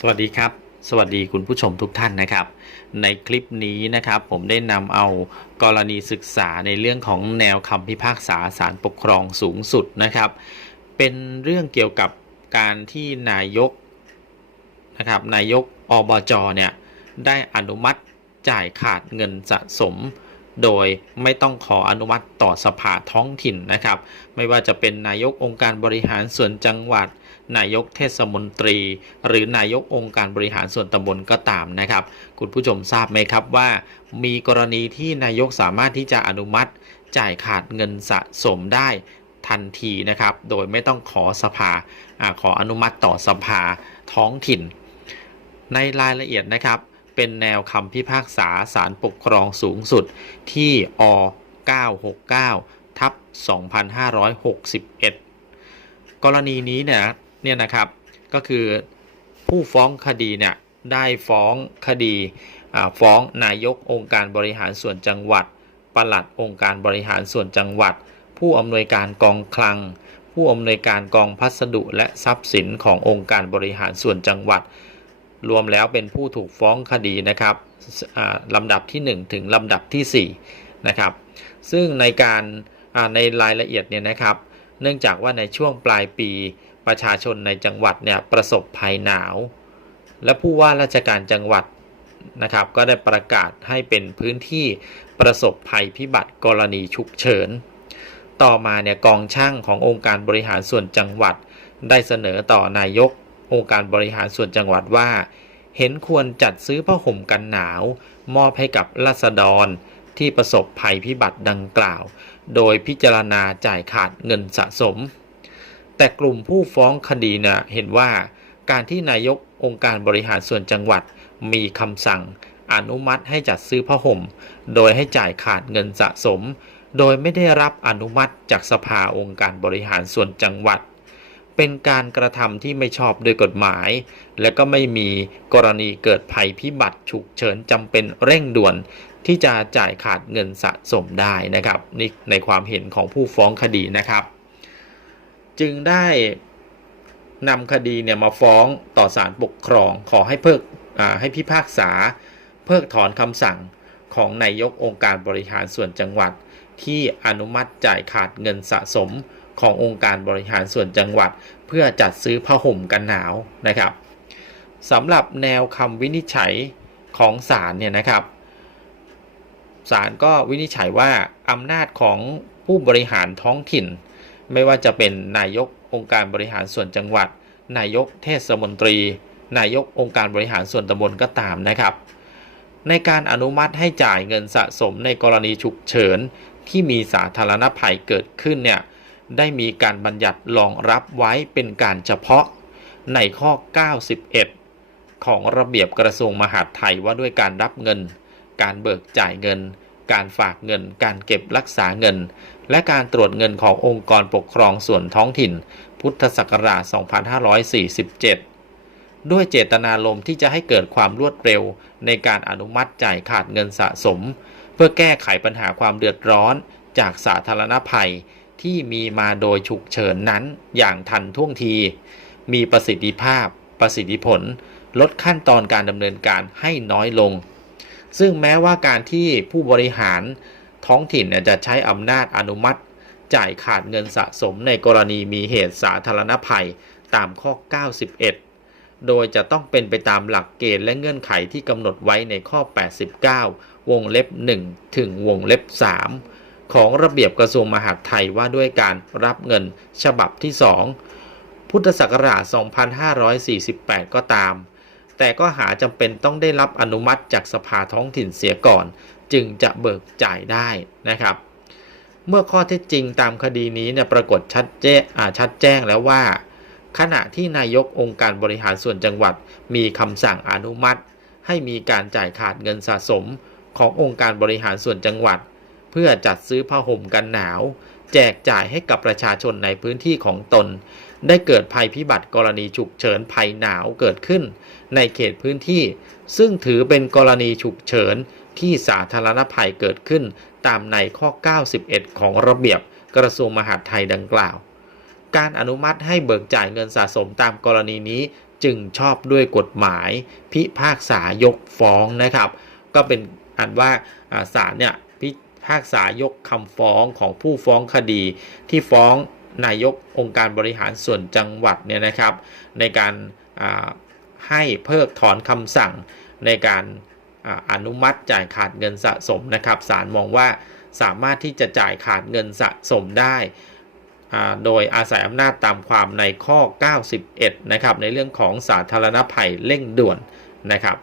สวัสดีครับ สวัสดีคุณผู้ชมทุกท่านนะครับ ในคลิปนี้นะครับ ผมได้นำเอากรณีศึกษาในเรื่องของแนวคำพิพากษาศาลปกครองสูงสุดนะครับ เป็นเรื่องเกี่ยวกับการที่นายกนะครับนายกอบจเนี่ยได้อนุมัติจ่ายขาดเงินสะสม โดยไม่ต้องขออนุมัติต่อสภาท้องถิ่นนะครับ ไม่ว่าจะเป็นนายกองค์การบริหารส่วนจังหวัด นายกเทศมนตรี หรือนายกองค์การบริหารส่วนตำบลก็ตามนะครับ คุณผู้ชมทราบไหมครับว่า มีกรณีที่นายกสามารถที่จะอนุมัติ จ่ายขาดเงินสะสมได้ทันทีนะครับ โดยไม่ต้องขอสภาอขออนุมัติต่อสภาท้องถิ่น ในรายละเอียดนะครับ เป็นแนวคำพิพากษาศาลปกครองสูงสุดที่อ969ทับ2561 กรณีนี้เนี่ย เนี่ยนะครับก็คือผู้ฟ้องคดีเนี่ยได้ฟ้องคดีฟ้องนายกองค์การบริหารส่วนจังหวัดปลัดองค์การบริหารส่วนจังหวัด ผู้อำนวยการกองคลัง ผู้อำนวยการกองพัสดุและทรัพย์สินขององค์การบริหารส่วนจังหวัด รวมแล้วเป็นผู้ถูกฟ้องคดีนะครับลำดับที่ 1 ถึงลำดับทีสี่4นะครับซึ่งในการในรายละเอียดเนี่ยนะครับ เนื่องจากว่าในช่วงปลายปี ประชาชนในจังหวัดเนี่ยประสบภัยหนาว และผู้ว่าราชการจังหวัดนะครับก็ได้ประกาศให้เป็นพื้นที่ประสบภัยพิบัติกรณีฉุกเฉิน ต่อมาเนี่ยกองช่างขององค์การบริหารส่วนจังหวัด ได้เสนอต่อนายกองค์การบริหารส่วนจังหวัดว่า เห็นควรจัดซื้อผ้าห่มกันหนาว มอบให้กับราษฎรที่ประสบภัยพิบัติดังกล่าว โดยพิจารณาจ่ายขาดเงินสะสม แต่กลุ่มผู้ฟ้องคดีนี่ยเห็นว่า การที่นายกองค์การบริหารส่วนจังหวัดมีคำสั่งอนุมัติให้จัดซื้อผ้าห่ม โดยให้จ่ายขาดเงินสะสม โดยไม่ได้รับอนุมัติจากสภาองค์การบริหารส่วนจังหวัด เป็นการกระทำที่ไม่ชอบโดยกฎหมาย และก็ไม่มีกรณีเกิดภัยพิบัติฉุกเฉินจำเป็นเร่งด่วนที่จะจ่ายขาดเงินสะสมได้นะครับนี่ในความเห็นของผู้ฟ้องคดีนะครับ จึงได้นำคดีเนี่ยมาฟ้องต่อศาลปกครอง ขอให้เพิกให้พิพากษา เพิกถอนคำสั่งของนายกองค์การบริหารส่วนจังหวัด ที่อนุมัติจ่ายขาดเงินสะสมขององค์การบริหารส่วนจังหวัด เพื่อจัดซื้อผ้าห่มกันหนาวนะครับสำหรับแนวคำวินิจฉัยของศาลเนี่ยนะครับศาลก็วินิจฉัยว่าอำนาจของผู้บริหารท้องถิ่น ไม่ว่าจะเป็นนายกองค์การบริหารส่วนจังหวัด นายกเทศมนตรี นายกองค์การบริหารส่วนตำบลก็ตามนะครับ ในการอนุมัติให้จ่ายเงินสะสมในกรณีฉุกเฉินที่มีสาธารณภัยเกิดขึ้นเนี่ยได้มีการบัญญัติรองรับไว้เป็นการเฉพาะในข้อ 91 ของระเบียบกระทรวงมหาดไทยว่าด้วยการรับเงิน การเบิกจ่ายเงิน การฝากเงิน การเก็บรักษาเงิน และการตรวจเงินขององค์กรปกครองส่วนท้องถิ่น พุทธศักราช 2547 ด้วยเจตนารมณ์ที่จะให้เกิดความรวดเร็ว ในการอนุมัติจ่ายขาดเงินสะสม เพื่อแก้ไขปัญหาความเดือดร้อน จากสาธารณภัยที่มีมาโดยฉุกเฉินนั้นอย่างทันท่วงที มีประสิทธิภาพ ประสิทธิผล ลดขั้นตอนการดำเนินการให้น้อยลง ซึ่งแม้ว่าการที่ผู้บริหารท้องถิ่นจะใช้อำนาจอนุมัติ จ่ายขาดเงินสะสมในกรณีมีเหตุสาธารณภัยตามข้อ 91 โดยจะต้องเป็นไปตามหลักเกณฑ์และเงื่อนไขที่กำหนดไว้ในข้อ 89 วงเล็บ 1 ถึงวงเล็บ 3 ของระเบียบกระทรวงมหาดไทยว่าด้วยการรับเงินฉบับที่ 2 พุทธศักราช 2548 ก็ตาม แต่ก็หาจำเป็นต้องได้รับอนุมัติจากสภาท้องถิ่นเสียก่อน จึงจะเบิกจ่ายได้นะครับ เมื่อข้อเท็จจริงตามคดีนี้เนี่ยปรากฏชัดแจ้งอ่าชัดแจ้งแล้วว่า ขณะที่นายกองค์การบริหารส่วนจังหวัด มีคำสั่งอนุมัติ ให้มีการจ่ายขาดเงินสะสมขององค์การบริหารส่วนจังหวัด เพื่อจัดซื้อผ้าห่มกันหนาว แจกจ่ายให้กับประชาชนในพื้นที่ของตน ได้เกิดภัยพิบัติกรณีฉุกเฉินภัยหนาวเกิดขึ้น ในเขตพื้นที่ ซึ่งถือเป็นกรณีฉุกเฉินที่สาธารณภัยเกิดขึ้น ตามในข้อ 91 ของระเบียบกระทรวงมหาดไทยดังกล่าว การอนุมัติให้เบิกจ่ายเงินสะสมตามกรณีนี้จึงชอบด้วยกฎหมาย พิพากษายกฟ้องนะครับ ก็เป็นอันว่าอ่าศาลเนี่ย พากษายกคำฟ้องของผู้ฟ้องคดีที่ฟ้องนายกองค์การบริหารส่วนจังหวัดเนี่ยนะครับ ในการให้เพิกถอนคำสั่งในการอนุมัติจ่ายขาดเงินสะสมนะครับศาลมองว่าสามารถที่จะจ่ายขาดเงินสะสมได้โดยอาศัยอำนาจตามความในข้อ 91 นะครับ ในเรื่องของสาธารณภัยเร่งด่วนนะครับ